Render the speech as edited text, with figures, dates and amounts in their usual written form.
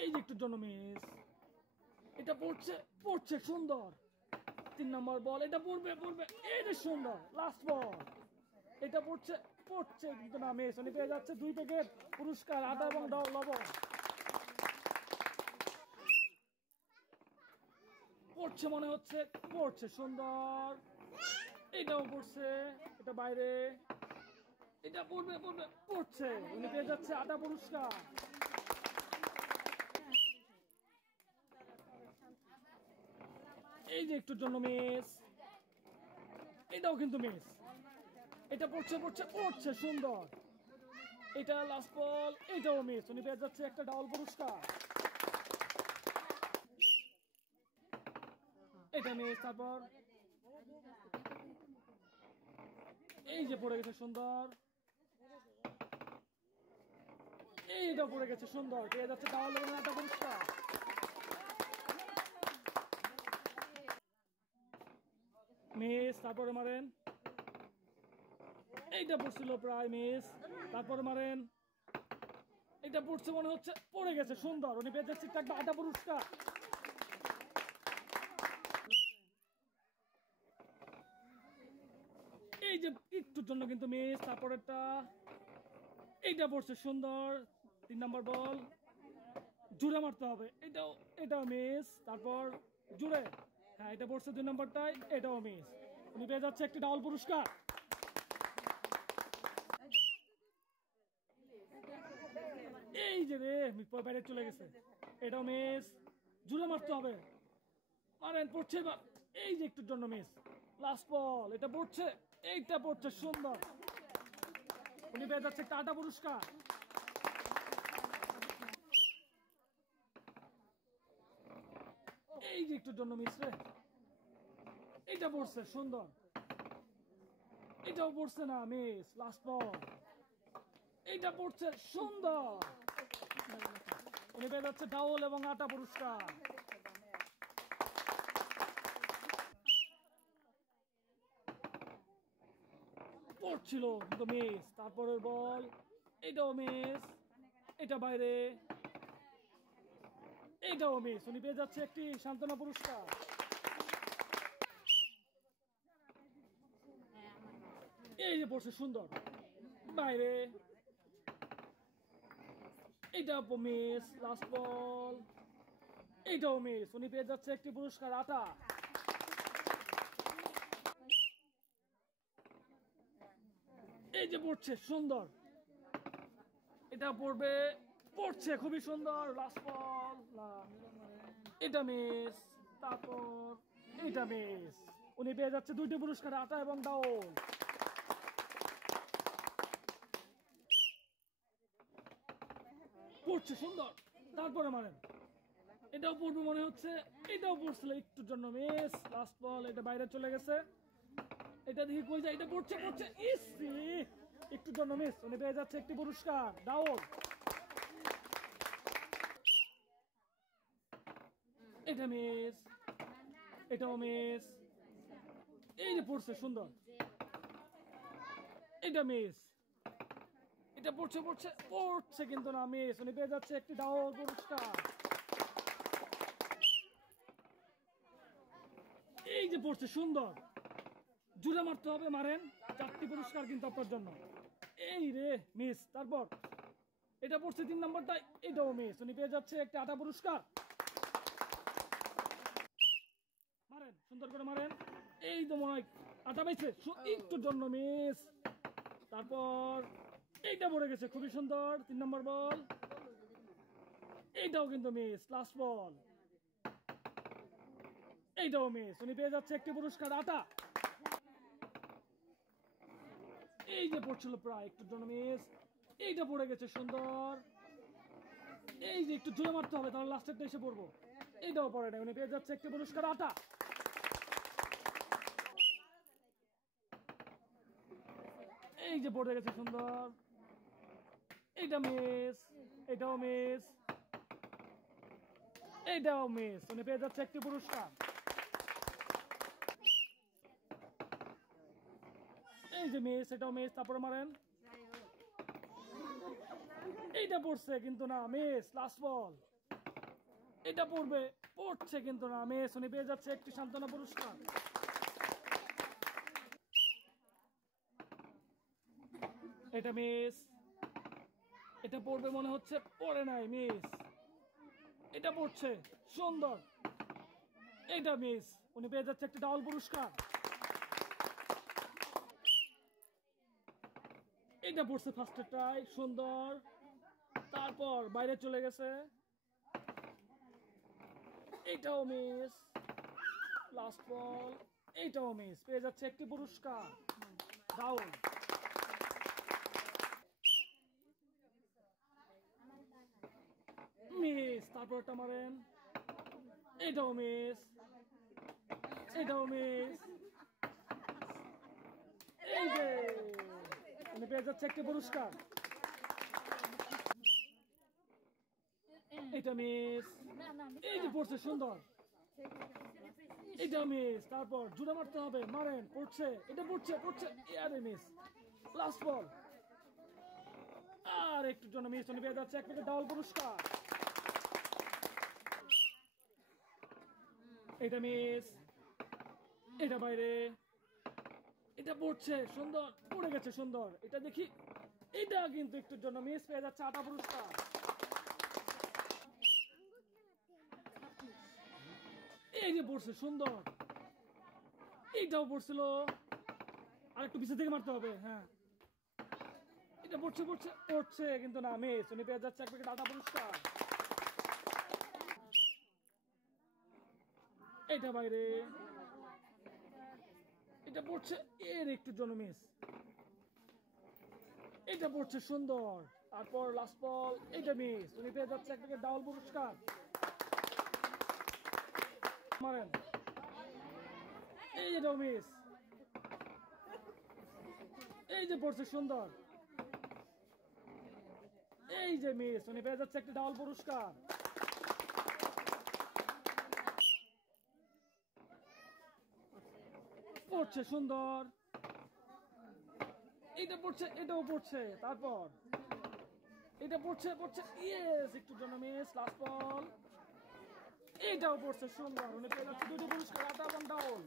এই যে একটুর জন্য মিস। এটা পড়ছে পড়ছে সুন্দর। 3 নম্বর বল, এটা পড়বে পড়বে, এই যে সুন্দর লাস্ট বল। এটা পড়ছে পড়ছে কিন্তু না মিস। উনি পেয়ে যাচ্ছে 2 প্যাকেট পুরস্কার, আটা এবং লবণ। পড়ছে মনে হচ্ছে, পড়ছে সুন্দর। এটাও পড়ছে, এটা বাইরে। এটা পড়বে পড়বে, পড়ছে। উনি পেয়ে যাচ্ছে আটা পুরস্কার। এই যে একটুর জন্য মিস। এটাও কিন্তু মিস। এটা পড়ছে পড়ছে পড়ছে সুন্দর। এটা লাস্ট বল, এটাও মিস। উনি পেয়ে যাচ্ছে একটা ডাবল পুরস্কার। এটা মিস। তারপর এই যে পড়ে গেছে সুন্দর। এইটা পড়ে গেছে সুন্দর, পেয়ে যাচ্ছে ডাবল এবং একটা পুরস্কার। মিস। তারপরে মারেন। এইটা পড়ছিল প্রায় মিস। তারপরে মারেন। এটা পড়ছে মনে হচ্ছে, পড়ে গেছে সুন্দর। উনি পেয়ে যাচ্ছে একটা আটা পুরস্কার। এই যে একটুর জন্য কিন্তু মিস। তারপরেরটা এইটা পড়ছে সুন্দর। 3 নম্বর বল, জুড়ে মারতে হবে। এটাও এটাও মিস। তারপর জুড়ে, হ্যাঁ এটা পড়ছে 2 নম্বরটাই, এটাও মিস। উনি পেয়ে যাচ্ছে একটি ডাবল পুরস্কার। এই যে রে বাইরে চলে গেছে, এটাও মিস। জুড়ে মারতে হবে, মারেন। পড়ছে এবার, এই যে একটুর জন্য মিস। লাস্ট বল, এটা পড়ছে, এইটা পড়ছে সুন্দর। উনি পেয়ে যাচ্ছে একটা আটা পুরস্কার। এই যে একটুর জন্য মিস রে। এটা পড়ছে সুন্দর। এটাও পড়ছে না মিস। লাস্ট বল, এইটা পড়ছে সুন্দর। উনি পেয়ে যাচ্ছে ডাউল এবং আটা পুরস্কার। পড়ছিল কিন্তু মিস। তারপরের বল, এটাও মিস। এটা বাইরে, এটাও মিস। উনি পেয়ে যাচ্ছে একটি সান্ত্বনা পুরস্কার। এই যে পড়ছে সুন্দর, বাইরে। এটাও মিস। লাস্ট বল, এটাও মিস। উনি পেয়ে যাচ্ছে একটি পুরস্কার, আটা। এই যে পড়ছে সুন্দর, এটা পড়বে, পড়ছে খুবই সুন্দর। লাস্ট বল, এটা মিস। তারপর এটা মিস। উনি পেয়ে যাচ্ছে 2টি পুরস্কার, আটা এবং ডাউল। পড়ছে সুন্দর। তারপরে মারেন। এটাও পড়বে মনে হচ্ছে, এটাও পড়ছিল একটুর জন্য মিস। লাস্ট বল, এটা বাইরে চলে গেছে। এটা দেখি কই যায়, এটা পড়ছে পড়ছে, ইসি একটুর জন্য মিস। উনি পেয়ে যাচ্ছে একটি পুরস্কার, ডাউল। এটা মিস, এটাও মিস। এই যে পড়ছে সুন্দর, এটা মিস। এটা পড়ছে পড়ছে পড়ছে কিন্তু না মিস। উনি পেয়ে যাচ্ছে একটি ডাউল পুরস্কার। এই যে পড়ছে সুন্দর, জুড়ে মারতে হবে, মারেন। 4টি পুরস্কার কিন্তু আপনার জন্য। এই রে মিস। তারপর এটা পড়ছে 3 নম্বরটা, এটাও মিস। উনি পেয়ে যাচ্ছে একটি আটা পুরস্কার। মারেন, সুন্দর করে মারেন। এই তো মনে হয় আটা পাইছে, একটুর জন্য মিস। তারপর এইটা পড়ে গেছে, খুবই সুন্দর। 3 নম্বর বল, এইটাও কিন্তু মিস। লাস্ট বল, এইটাও মিস। উনি পেয়ে যাচ্ছে একটি পুরস্কার, আটা। এই যে পড়ছিল প্রায় একটুর জন্য মিস। এইটা পড়ে গেছে সুন্দর। এই যে একটু জোরে মারতে হবে, তাহলে লাস্টেরটা এসে পড়বো। এইটাও পড়ে না। উনি পেয়ে যাচ্ছে একটি পুরস্কার, আটা। এই যে পড়ে গেছে সুন্দর। এইটা মিস, এটাও মিস, এইটাও মিস। উনি পেয়ে যাচ্ছে একটি পুরস্কার। এই যে মিস, এটাও মিস। তারপরে মারেন। এইটা পড়ছে কিন্তু না মিস। লাস্ট বল, এটা পড়বে, পড়ছে কিন্তু না মিস, উনি পেয়ে যাচ্ছে একটি সান্ত্বনা পুরস্কার। এটা মিস, এটা পড়বে মনে হচ্ছে, পড়ে নাই মিস, এটা পড়ছে সুন্দর, এটা মিস, উনি পেয়ে যাচ্ছে একটি ডাবল পুরস্কার। এটা পড়ছে ফার্স্টে ট্রাই, সুন্দর, তারপর বাইরে চলে গেছে, এটাও মিস, লাস্ট বল, এইটাও মিস, পেয়ে যাচ্ছে একটি পুরস্কার, ডাউন। মিস, তারপর একটা মারেন, এটাও মিস, এটাও মিস, এই যে উনি পেয়ে যাচ্ছে একটি পুরস্কার। এটা মিস, এই যে পড়ছে সুন্দর, এটা মিস, তারপর জুড়ে মারতে হবে, মারেন, পড়ছে, এটা পড়ছে, পড়ছে, আরে মিস, লাস্ট বল, আর একটু জন্য মিস, উনি পেয়ে যাচ্ছে এক প্যাকেট ডাবল পুরস্কার। এটা মিস, এটা বাইরে, এটা পড়ছে সুন্দর, পড়ে গেছে সুন্দর, এটা দেখি, এটা কিন্তু একটুর জন্য মিস, পেয়ে যাচ্ছে 8টা পুরস্কার। এই যে পড়ছে সুন্দর, এইটাও পড়ছিল, আর একটু পিছিয়ে থেকে মারতে হবে, হ্যাঁ, এটা পড়ছে, পড়ছে, পড়ছে কিন্তু না মিস, উনি পেয়ে যাচ্ছে এক প্যাকেট 8টা পুরস্কার। এটা বাইরে, এটা পড়ছে, এর একটুর জন্য মিস, এটা পড়ছে সুন্দর, তারপর লাস্ট বল, এটা মিস, উনি পেয়ে যাচ্ছে এক প্যাকেট ডাবল পুরস্কার। মারেন, এই যে মিস, এই যে পড়ছে সুন্দর, এই যে মিস, উনি পেয়ে যাচ্ছে একটি ডাবল পুরস্কার। পড়ছে সুন্দর, এইটা পড়ছে, এটাও পড়ছে, তারপর এটা পড়ছে, পড়ছে, ইয়েস, একটু জন্য মিস, লাস্ট বল, এইটাও পড়ছে সুন্দর, উনি পেয়ে যাচ্ছে 2টি পুরস্কার, 8টা এবং ডাবল।